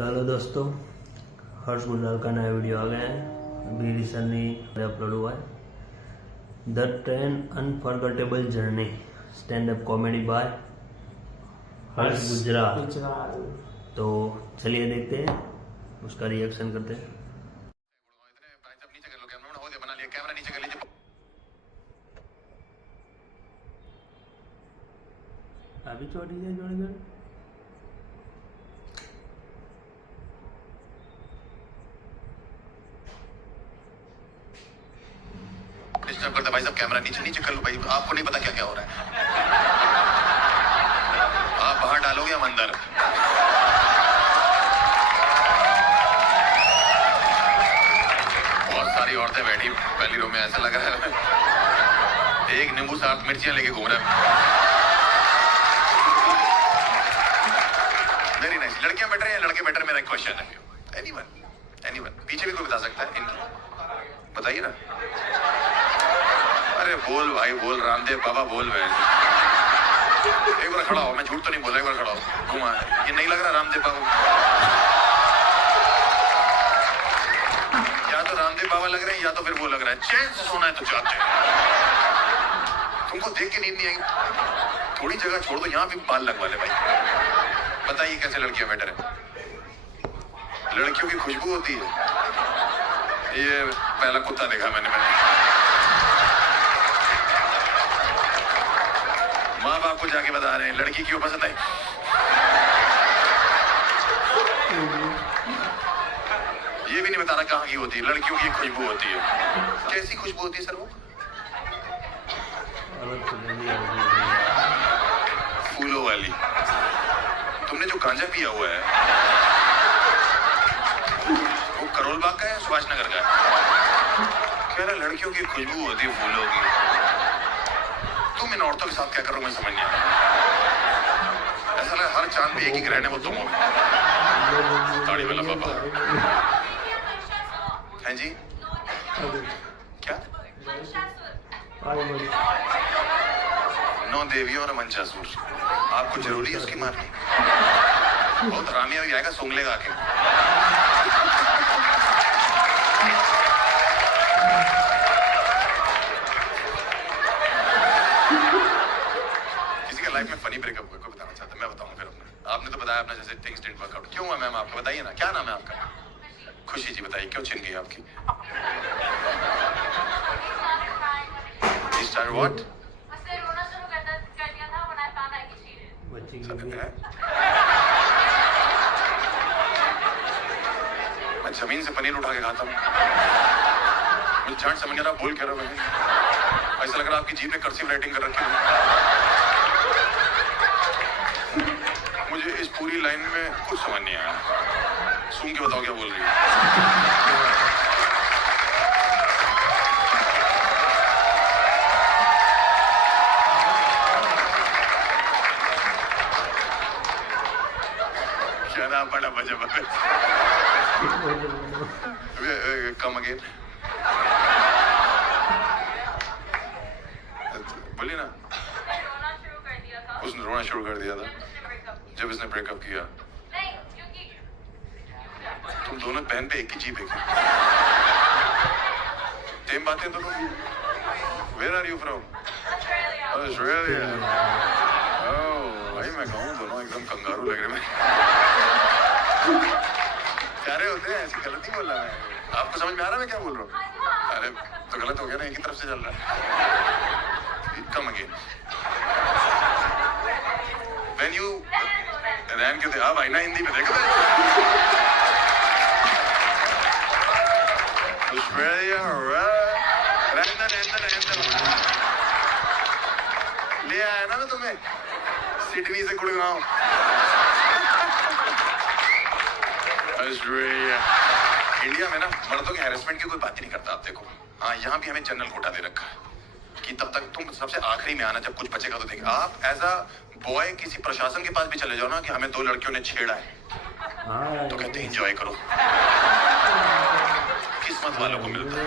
तो हेलो दोस्तों, हर्ष गुजराल का नया वीडियो आ गया है। अभी रिसेंटली अपलोड हुआ है। The 10 unforgettable journey stand up comedy by Harsh Gujral. तो चलिए देखते हैं, उसका रिएक्शन करते हैं। अभी छोटी है जोड़ी जोड़ी डिस्टर्ब करता भाई साहब। कैमरा नीचे नीचे कर लो भाई, आपको नहीं पता क्या क्या हो रहा है। आप बाहर डालोगे हम अंदर। बहुत सारी औरतें बैठी पहली रो में, ऐसा लग रहा है एक नींबू 7 मिर्चियां लेके घूम रहा है। Very nice. लड़कियां बेटर है लड़के बेटर, मेरा एक क्वेश्चन है। एनीवन पीछे भी कोई बता सकता है? बताइए ना। अरे बोल भाई बोल, रामदेव बाबा बोल भाई। एक बार खड़ा हो, मैं झूठ तो नहीं बोला, एक बार खड़ा हो। घुमा, ये नहीं लग रहा रामदेव बाबा? या तो रामदेव बाबा लग रहे हैं या तो फिर वो लग रहा है। चैन से सोना है तो चाहते हैं। तुमको देख के नींद नहीं आई? थोड़ी जगह छोड़ दो, यहाँ भी बाल लगवा ले भाई। बताइए कैसे लड़कियां बेटर है? लड़कियों की खुशबू होती है। ये पहला कुत्ता देखा मैंने। माँ बाप को जाके बता रहे हैं लड़की क्यों पसंद आई। ये भी नहीं बता रहा कहाँ की होती है। लड़कियों की खुशबू होती है। कैसी खुशबू होती है सर वो? फूलों वाली। तुमने जो गांजा पिया हुआ है वो करोल बाग का है, सुभाष नगर का है? कह रहा लड़कियों की खुशबू होती है फूलों की। तुम इन औरतों के साथ क्या करो मैं समझ नहीं आता। ऐसा लगा हर चांद पे एक ही ग्रहण है, वो तुम हो। ताड़ी वाला बाबा हैं जी? क्या? 9 देवियों और मंचासुर। आपको जरूरी है उसकी मारनी? बहुत रामिया भी आएगा, सूंघ लेगा आके। किसी का लाइफ में फनी ब्रेकअप हुआ, कोई बताना चाहता है? मैं बताऊं फिर अपना। आपने तो बताया अपना जैसे थिंग्स डिडंट वर्क आउट। क्यों हुआ मैम आपका? बताइए ना, क्या नाम है आपका? खुशी जी, बताइए क्यों छिन गई आपकी? Start what? मैं जमीन से पनीर उठा के खाता हूँ। मुझे झांट समझ रहा बोल कह रहा हूँ। ऐसा लग रहा आपकी जीभ ने कर्सिव राइटिंग कर रखी है। मुझे इस पूरी लाइन में कुछ समझ नहीं आया। सुन के बताओ क्या बोल रही है। क्या नाम पड़ा बजा बजा? कम अगेन बोलिए ना। उसने रोना शुरू कर दिया था जब इसने ब्रेकअप किया। तुम दोनों बहन पे एक ही जीप है। सेम बातें दोनों। Where are you from? Australia. Oh भाई, मैं कहूँ दोनों एकदम कंगारू लग रहे हैं। प्यारे होते हैं, ऐसी गलती बोला मैं। आपको समझ में आ रहा है मैं क्या बोल रहा हूँ? अरे तो गलत हो गया ना, एक ही तरफ से चल रहा है। Come again. When you रैन के थे, आप आईना हिंदी में देखो। ले आया ना मैं तुम्हें सिडनी से गुड़गांव। इंडिया में ना मर्दों के हैरेसमेंट की कोई बात ही नहीं करता। आप देखो, हाँ यहाँ भी हमें जनरल कोटा दे रखा है कि तब तक तुम सबसे आखिरी में आना, जब कुछ बचेगा तो देखें। आप एज अ बॉय किसी प्रशासन के पास भी चले जाओ ना कि हमें 2 लड़कियों ने छेड़ा है, तो कहते हैं एंजॉय करो, किस्मत वालों को मिलता है।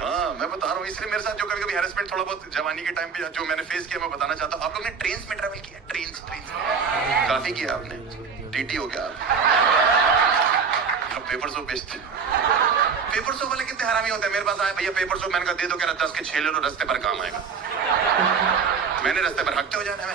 हाँ मैं बता रहा हूँ, इसलिए मेरे साथ जो कभी कभी हैरेसमेंट थोड़ा बहुत जवानी के टाइम पे जो मैंने फेस किया मैं बताना चाहता हूँ। आप लोग ने ट्रेन में ट्रैवल किया? ट्रेन काफी किया आपने, टीटी हो गया आप। पेपर सोप बेचते, पेपर सोप वाले कितने हरामी होते हैं। मेरे पास आए, भैया पेपर सोप, मैंने कहा दे दो, कह रहा 10 के 6 ले लो, रास्ते पर काम आएगा। मैंने रास्ते पर हकते हो जाना है।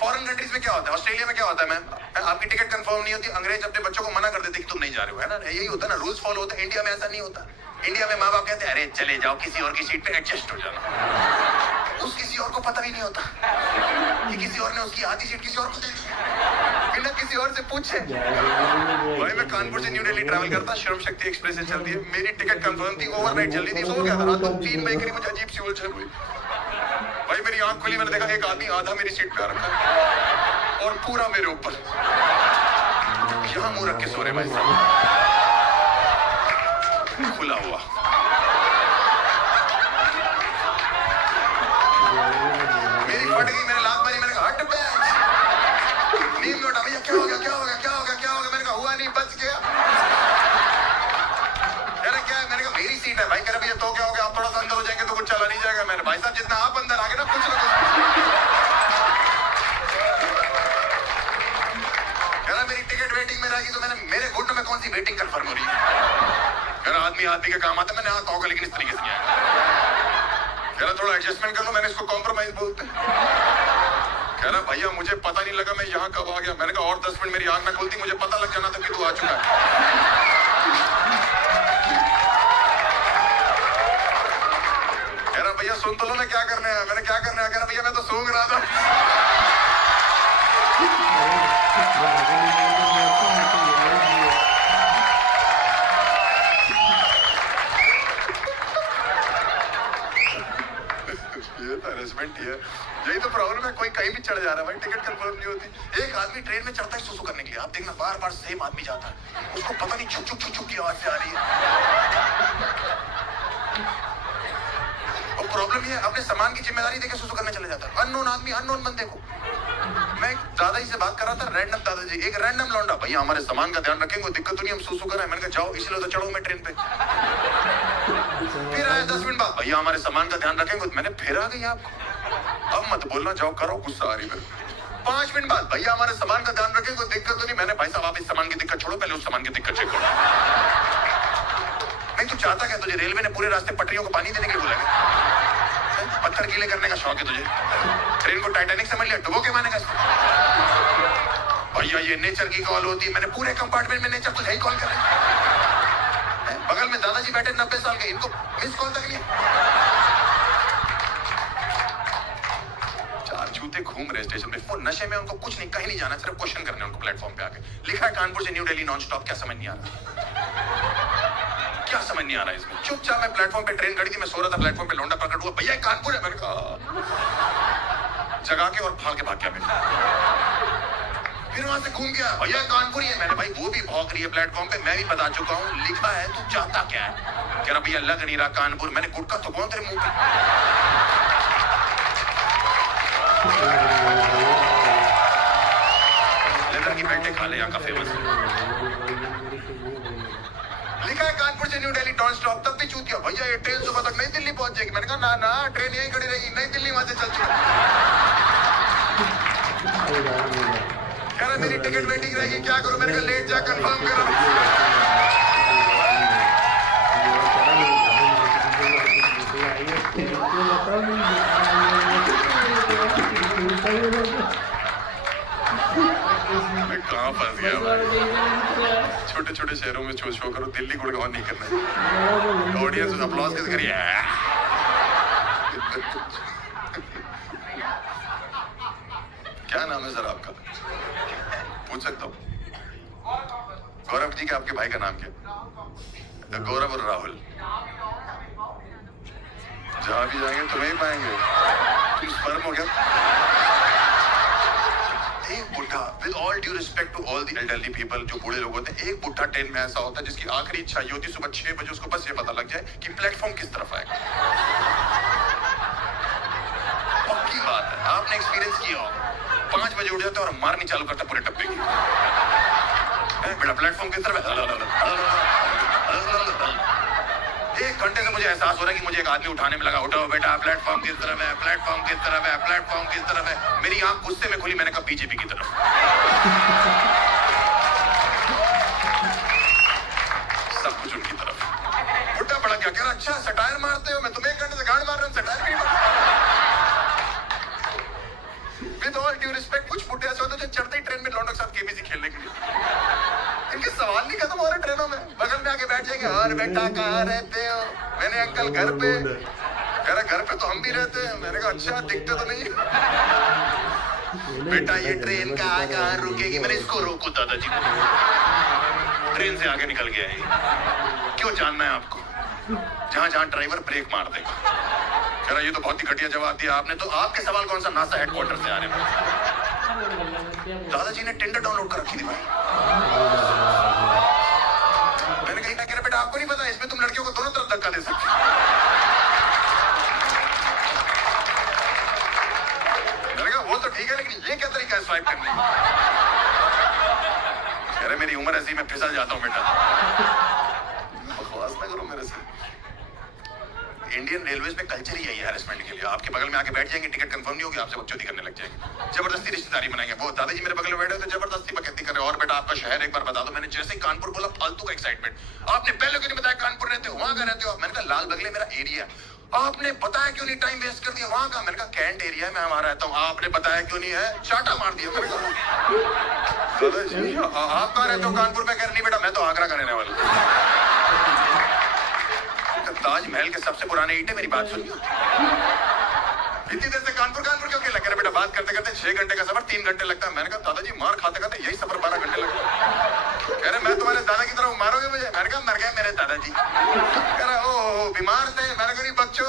फॉरेन कंट्रीज में क्या होता है, ऑस्ट्रेलिया में क्या होता है मैम, आपकी टिकट कंफर्म नहीं होती, अंग्रेज अपने बच्चों को मना कर देते कि तुम नहीं जा रहे हो, है ना, यही होता है ना, रूल्स फॉलो होते हैं। इंडिया में ऐसा नहीं होता। इंडिया में माँ बाप कहते हैं अरे चले जाओ किसी और की सीट पे एडजस्ट हो जाना। उस किसी और को पता भी नहीं होता कि किसी और ने उसकी आधी सीट किसी और को दे दी, बिना किसी और से पूछे। भाई मैं कानपुर से न्यू दिल्ली ट्रैवल करता, श्रम शक्ति एक्सप्रेस से चलती है, मेरी टिकट कंफर्म थी, ओवरनाइट जल्दी थी, सो गया था। रात को 3 बजे करीब मुझे अजीब सी उलझन हुई। भाई मेरी आंख खुली, मैंने देखा एक आदमी आधा मेरी सीट पे आ रखा है और पूरा मेरे ऊपर, यहाँ मुंह रख के सो रहे भाई साहब, खुला हुआ। मेरी फट गई, मैंने लात मारी, मैंने कहा हट बैठ, नींद में उठा, भैया क्या हो गया क्या हो गया क्या हो गया क्या हो गया, मैंने कहा हुआ नहीं, बच गया। कह रहा क्या है, मैंने कहा मेरी सीट है भाई। कह रहा भैया तो क्या हो गया, आप थोड़ा सा अंदर हो जाएंगे तो कुछ चला नहीं जाएगा। मैंने भाई साहब जितना आप अंदर आ गए ना, कुछ ना कुछ। कह रहा मेरी टिकट वेटिंग में रहेगी, तो मैंने, मेरे घुटनों में कौन सी वेटिंग कंफर्म हो रही है। कह रहा आदमी आदमी का काम आता है, मैंने हाँ कहूँगा लेकिन इस तरीके से नहीं आएगा। कह रहा थोड़ा एडजस्टमेंट कर लो, मैंने इसको कॉम्प्रोमाइज बोलते हैं। कह रहा भैया मुझे पता नहीं लगा मैं यहाँ कब आ गया। मैंने कहा और 10 मिनट मेरी आंख ना खुलती, मुझे पता लग जाना था कि तू आ चुका है। कह रहा भैया सुन तो लो ना क्या करने हैं। मैंने क्या करने हैं, कह रहा भैया मैं तो सूंघ रहा था। ये तो हैरेसमेंट ही है, यही तो प्रॉब्लम है। कोई कहीं भी चढ़ जा रहा है भाई, टिकट कंफर्म नहीं होती। एक आदमी ट्रेन में चढ़ता है सुसु करने के लिए, आप देखना बार बार सेम आदमी जाता है, उसको पता नहीं छुक छुक छुक छुक की आवाज से आ रही है। और प्रॉब्लम ये है, अपने सामान की जिम्मेदारी देके सुसु करने चले जाता है। अननोन आदमी, अननोन बंदे को। मैं दादाजी से बात कर रहा था, रैंडम दादाजी, एक रैंडम लौंडा, भैया हमारे सामान का ध्यान रखेंगे, दिक्कत तो नहीं, हम सुसु कर रहे हैं। मैंने कहा जाओ, इसलिए तो चढ़ो मैं ट्रेन पे। फिर आया 10 मिनट बाद, भैया हमारे सामान का ध्यान रखेंगे। मैंने फिर आ गई आपको, अब मत बोलना, जाओ करो, गुस्सा आ रही है। 5 मिनट बाद, भैया हमारे सामान का ध्यान रखेंगे, दिक्कत तो नहीं। मैंने भाई साहब आप इस सामान की दिक्कत छोड़ो, पहले उस सामान की दिक्कत चेक करो। नहीं तू चाहता क्या, तुझे रेलवे ने पूरे रास्ते पटरियों को पानी देने के लिए बोला है? पत्थर गीले करने का शौक है तुझे? ट्रेन को टाइटैनिक समझ लिया, डुबो के मानेगा। भैया ये नेचर की कॉल होती है। मैंने पूरे कंपार्टमेंट में नेचर तुझे ही कॉल कर रहे हैं। बगल में दादाजी बैठे 90 साल के, इनको मिस कॉल तक नहीं। 4 जूते घूम रहे स्टेशन पे, फुल नशे में, उनको कुछ नहीं, कहीं नहीं जाना, सिर्फ क्वेश्चन करने उनको प्लेटफॉर्म पे आके। लिखा है कानपुर से न्यू दिल्ली नॉन स्टॉप, क्या समझ नहीं आ रहा, क्या समझ नहीं आ रहा है इसमें। चुपचाप मैं प्लेटफॉर्म पे, ट्रेन खड़ी थी, मैं सो रहा था प्लेटफॉर्म पे, लौंडा प्रकट हुआ, भैया कानपुर है। मैंने कहा जगा के और फाड़ के भाग गया। फिर वहां से घूम गया, भैया कानपुर ही है। मैंने भाई वो भी भौंक रही है प्लेटफॉर्म पे, मैं भी बता चुका हूँ, लिखा है, तू चाहता क्या है। कह रहा भैया लग नहीं रहा कानपुर। मैंने गुटका तो कौन तेरे मुंह पे। लेदर की पैंटें खा ले, यहाँ का फेमस है। लिखा है कानपुर से न्यू दिल्ली नॉन स्टॉप, तब भी चूत गया, भैया ये ट्रेन सुबह तक नई दिल्ली पहुंच जाएगी। मैंने कहा ना ना, ट्रेन यहीं खड़ी रहेगी, नई दिल्ली वहां से चल चुका। कह रहा मेरी टिकट वेटिंग रहेगी, क्या करूं। मैंने कहा लेट जा, कंफर्म करो। मैं कहाँ फंस गया भाई। छोटे छोटे शहरों में शो करो, दिल्ली गुड़गांव नहीं करना। ऑडियंस अपलॉज कैसे करिए। क्या नाम है सर आपका, पूछ सकता हूँ? गौरव जी का, आपके भाई का नाम क्या? गौरव और राहुल। जहाँ भी जाएंगे तो नहीं पाएंगे, तुम स्पर्म हो गया। एक बुढ़ा, with all due respect to all the elderly people, जो बूढ़े लोग होते हैं, एक बुढ़ा ट्रेन में ऐसा होता है जिसकी आखिरी इच्छा ये होती है सुबह 6 बजे उसको बस ये पता लग जाए कि प्लेटफॉर्म किस तरफ आएगा। पक्की बात है, आपने एक्सपीरियंस किया हो। 5 बजे उठ जाता है और मारनी चालू करता पूरे डब्बे की। बेटा प्लेटफॉर्म किस तरफ है? 1 घंटे से मुझे एहसास हो रहा है कि मुझे एक आदमी उठाने में लगा, उठाओ बेटा, प्लेटफॉर्म किस तरफ है, प्लेटफॉर्म किस तरफ है, प्लेटफॉर्म किस तरफ है। मेरी आंख गुस्से में खुली, मैंने कहा बीजेपी की तरफ। सब कुछ उनकी तरफ। बुड्ढा बड़ा क्या कह रहा, अच्छा सटायर मारते हो, मैं तुम्हें 1 घंटे से गांड मार रहा हूँ, सटायर नहीं मार। विद ऑल ड्यू रिस्पेक्ट, कुछ बुड्ढे ऐसे होते हैं जो चढ़ते ही ट्रेन में लौंडों के साथ केबीसी खेलने के लिए। इनके सवाल नहीं खत्म हो रहे ट्रेनों में, बगल में आके बैठ जाएंगे, और बेटा कहाँ रहते हो, मैंने अंकल घर पे, कह रहा घर पे तो हम भी रहते हैं। मैंने कहा अच्छा दिखते तो नहीं। बेटा ये ट्रेन कहाँ रुकेगी, मैंने इसको रोको दादाजी को, ट्रेन से आगे निकल गया है। क्यों जानना है आपको, जहां ड्राइवर ब्रेक मार देगा। कह रहा ये तो बहुत ही घटिया जवाब दिया आपने, तो आपके सवाल कौन सा नासा हेडक्वार्टर से आ रहे हैं। दादाजी ने टिंडर डाउनलोड कर रखी थी भाई। मैंने कहा कह रहा बेटा आपको नहीं पता, इसमें तुम लड़कियों को दोनों तरफ धक्का दे सकते। मैंने कहा वो तो ठीक है, लेकिन ये क्या तरीका है स्वाइप करने का। कह रहे मेरी उम्र ऐसी, मैं फिसल जाता हूँ बेटा। बकवास ना करो मेरे से। इंडियन रेलवेज में कल्चर ही है हैरेसमेंट के लिए। आपके बगल में आके बैठ जाएंगे, टिकट कंफर्म नहीं होगी, आपसे बकचोदी करने लग जाएंगे, जबरदस्ती रिश्तेदारी बनाएंगे। वो दादाजी मेरे बगल में बैठे तो जबरदस्ती बकैती कर रहे, और बेटा आपका शहर एक बार बता दो। मैंने जैसे ही कानपुर बोला, फालतू का एक्साइटमेंट, आपने पहले क्यों नहीं बताया कानपुर रहते हो, वहां का रहते हो। मैंने कहा लाल बगले मेरा एरिया, आपने बताया क्यों नहीं, टाइम वेस्ट कर दिया वहां का। मैंने कहा कैंट एरिया है, मैं वहां रहता हूँ, आपने बताया क्यों नहीं है, चाटा मार दिया। मैंने कहा दादाजी आप कहाँ रहते हो कानपुर में। कह रहे नहीं बेटा मैं तो आगरा का रहने वाला हूँ। ताजमहल के सबसे पुराने ईंटें, मेरी बात सुनिए। इतनी देर से कानपुर क्यों लग रहा है बेटा, बात करते करते 6 घंटे का सफर 3 घंटे लगता है। मैंने कहा दादाजी मार खाते खाते यही सफर 12 घंटे लगता है। कह रहे मैं तुम्हारे दादा की तरह मारोगे मुझे। मैंने कहा मर गए मेरे दादाजी। कह रहा ओ बीमार थे। मैंने कहा नहीं बच्चों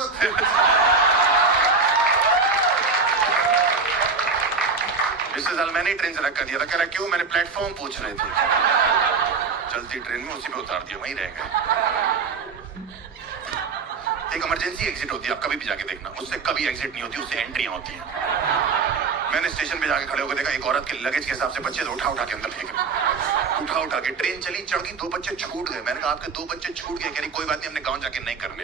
पिछले साल मैंने ही ट्रेन से धक्का दिया था। कह रहा क्यों, मैंने प्लेटफॉर्म पूछ रहे थे, चलती ट्रेन में उसी पे उतार दिया, वहीं रह गए। एक इमरजेंसी एग्जिट होती है, आप कभी भी जाके देखना, उससे कभी एग्जिट नहीं होती, उससे एंट्रियां होती हैं। मैंने स्टेशन पे जाके खड़े होकर देखा, एक औरत के लगेज के हिसाब से बच्चे तो उठा के अंदर फेंक रहे, उठा के ट्रेन चली, चढ़ गई, 2 बच्चे छूट गए। मैंने कहा आपके 2 बच्चे छूट गए। कह रही कोई बात नहीं, हमने गाँव जाके नहीं करने।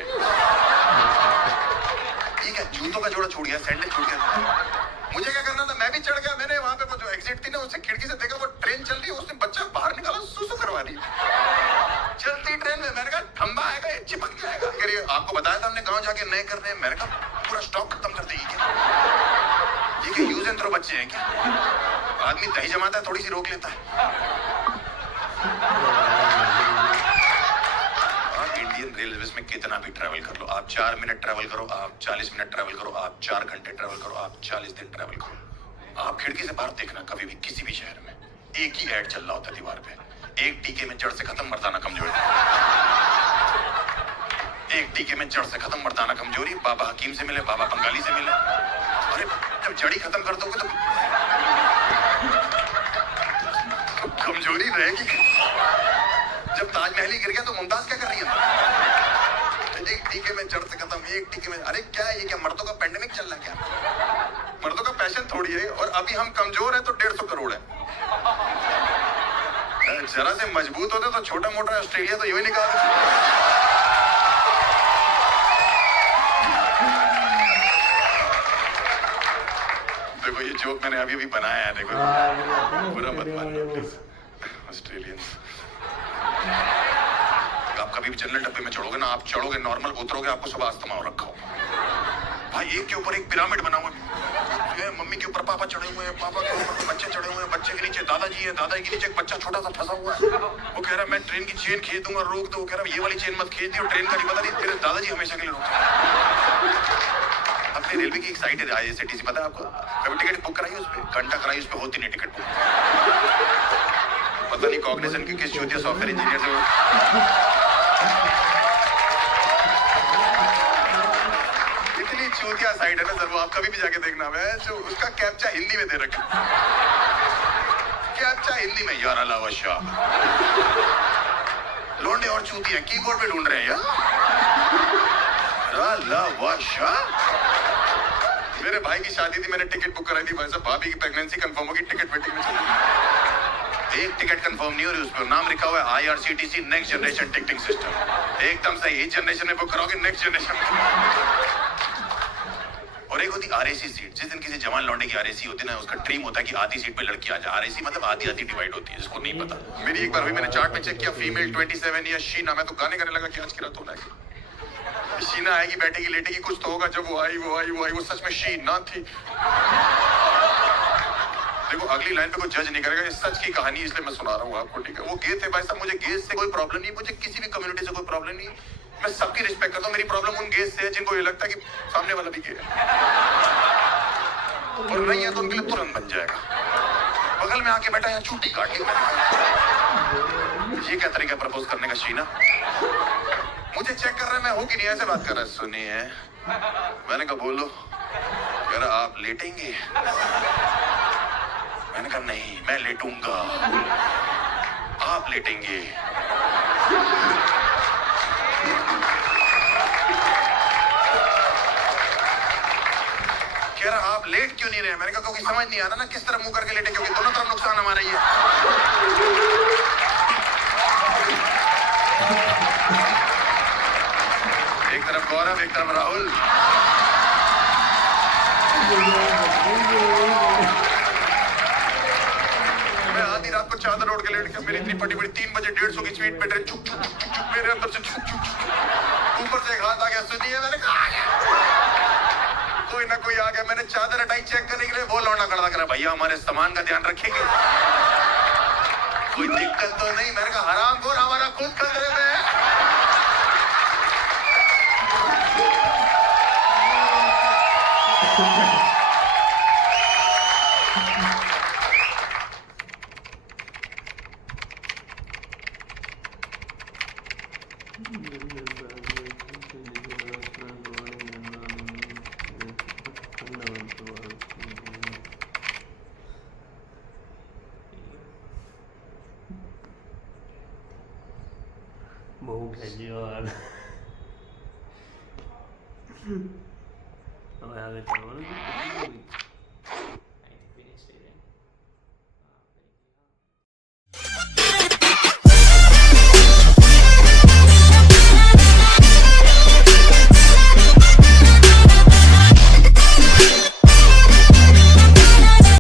ठीक है, जूतों का जोड़ा छूट गया, सैंडल छूट गया, मुझे क्या करना था, मैं भी चढ़ गया। मैंने वहां पे जो एग्जिट थी ना, उससे खिड़की से देखा, वो ट्रेन चल रही है, उसने बच्चा बाहर निकाला, सुसु करवा रही चलती ट्रेन में। मैंने कहा ठंबा आएगा, ये चिपक जाएगा। कह रही आपको बताया था हमने गांव जाके नहीं करने। मैंने कहा पूरा स्टॉक खत्म कर देगी क्या, ये क्या यूज एंड थ्रो बच्चे हैं क्या। आदमी दही जमाता है, थोड़ी सी रोक लेता है। इंडियन रेलवे में कितना भी ट्रैवल कर लो, आप 4 मिनट ट्रैवल करो, आप 40 मिनट ट्रैवल करो, आप 4 घंटे ट्रैवल करो, आप 40 दिन ट्रैवल करो, आप खिड़की से बाहर देखना, कभी भी किसी भी शहर में एक ही ऐड चल रहा होता है दीवार पे, एक टीके में जड़ से खत्म, मर्दाना कमजोरी। एक टीके में जड़ से खत्म, मर्दाना कमजोरी। बाबा हकीम से मिले, बाबा बंगाली से मिले। अरे जब जड़ी खत्म कर दोगे तो कमजोरी रहेगी। जब ताजमहल ही गिर गया तो मुमताज क्या कर रही है। एक टीके में जड़ से खत्म, एक टीके में। अरे क्या है ये, क्या मर्दों का पेंडेमिक चल रहा है क्या। मर्दों का पैशन थोड़ी है, और अभी हम कमजोर है तो 150 करोड़ है। जरा से मजबूत होते तो छोटा मोटा ऑस्ट्रेलिया तो यूं ही निकाल देते। देखो ये जोक मैंने अभी बनाया है, देखो बुरा मत मानना ऑस्ट्रेलियंस। आप कभी भी जनरल डब्बे में चढ़ोगे ना, आप चढ़ोगे नॉर्मल, उतरोगे आपको सुबह अस्थमा हो रखा हो। भाई एक के ऊपर एक पिरामिड बना हुआ है, मम्मी के ऊपर पापा चढ़े हुए हैं, पापा के ऊपर बच्चे चढ़े हुए हैं, बच्चे के नीचे दादाजी है, दादाजी के नीचे एक बच्चा छोटा सा फंसा हुआ है। वो कह रहा है मैं ट्रेन की चेन खींच दूंगा, रोक दो। वो कह रहा है ये वाली चेन मत खींच दी, ट्रेन का नहीं पता नहीं, तेरे दादाजी हमेशा के लिए रोक। अपने रेलवे की एक साइट है IRCTC, पता है आपको, कभी टिकट बुक कराई उस पर, घंटा कराई उस पर, होती नहीं टिकट बुक। पता नहीं कॉग्निजेंट की किस चूतिया सॉफ्टवेयर इंजीनियर से चूतिया साइड है ना सर, वो आप कभी भी जाके देखना। है जो उसका कैप्चा हिंदी में दे रखा, कैप्चा हिंदी में, यार अलावा शाह। लोंडे और चूतिया कीबोर्ड पे ढूंढ रहे हैं यार, अलावा शाह। मेरे भाई की शादी थी, मैंने टिकट बुक कराई थी, भाई साहब भाभी की प्रेगनेंसी कंफर्म होगी, टिकट वेटिंग में चली। एक टिकट कंफर्म नहीं हो रही, उस पर नाम लिखा हुआ है IRCTC next generation ticketing system. एकदम सही, इस जनरेशन में बुक कराओगे, नेक्स्ट जनरेशन। और एक होती RAC सीट, जिस दिन किसी जवान लौंडे की RAC होती है ना, उसका ड्रीम होता है कि आधी सीट पे लड़की आ जाए। RAC मतलब आधी आधी डिवाइड होती है, जिसको नहीं पता। मेरी एक बार हुई, मैंने चार्ट में चेक किया, फीमेल 27 या शीना। मैं तो गाने गाने लगा कि आज की रात होना है, शीना आएगी, बैठेगी, लेटेगी, कुछ तो होगा। जब वो आई वो सच में शीना थी। देखो अगली लाइन पे कोई जज नहीं करेगा, ये सच की कहानी, इसलिए मैं सुना रहा हूँ आपको, ठीक है। वो गे थे भाई साहब, मुझे गेज से कोई प्रॉब्लम नहीं, मुझे किसी भी कम्युनिटी से कोई प्रॉब्लम नहीं, मैं सबकी रिस्पेक्ट करता हूँ। मेरी प्रॉब्लम उन गेज से है जिनको ये लगता है कि सामने वाला भी गे है, और नहीं है तो उनके लिए तुरंत बन जाएगा। बगल में आके बैठा, यहाँ छुट्टी काट ली। ये क्या तरीका प्रपोज करने का शीना? मुझे चेक कर रहा है मैं हूँ कि नहीं, ऐसे बात कर रहा है। सुनिए, मैंने कहा बोलो। कह रहा आप लेटेंगे? मैंने कहा नहीं, मैं लेटूंगा, आप लेटेंगे। कह रहा आप लेट क्यों नहीं रहे? मैंने कहा क्योंकि समझ नहीं आ रहा ना किस तरफ मुंह करके लेटे, क्योंकि दोनों तरफ नुकसान हमारा ही है। एक तरफ गौरव, एक तरफ राहुल। मैं आधी रात को चादर ओढ़ के लेट के, मेरी इतनी फटी पड़ी, 3 बजे 150 की स्पीड पे ट्रेन छुक छुक छुक छुक, मेरे अंदर से छुक छुक छुक, ऊपर से एक हाथ आ गया। सुनिए, मैंने कहा कोई ना कोई आ गया। मैंने चादर हटाई चेक करने के लिए, वो लौंडा खड़ा करा, भैया हमारे सामान का ध्यान रखेंगे, कोई दिक्कत तो नहीं? मैंने कहा हराम खोर, हमारा खुद खतरे में है। બહુ ખેંચ્યો યાર. હવે આગળ ચાલવાનું છે.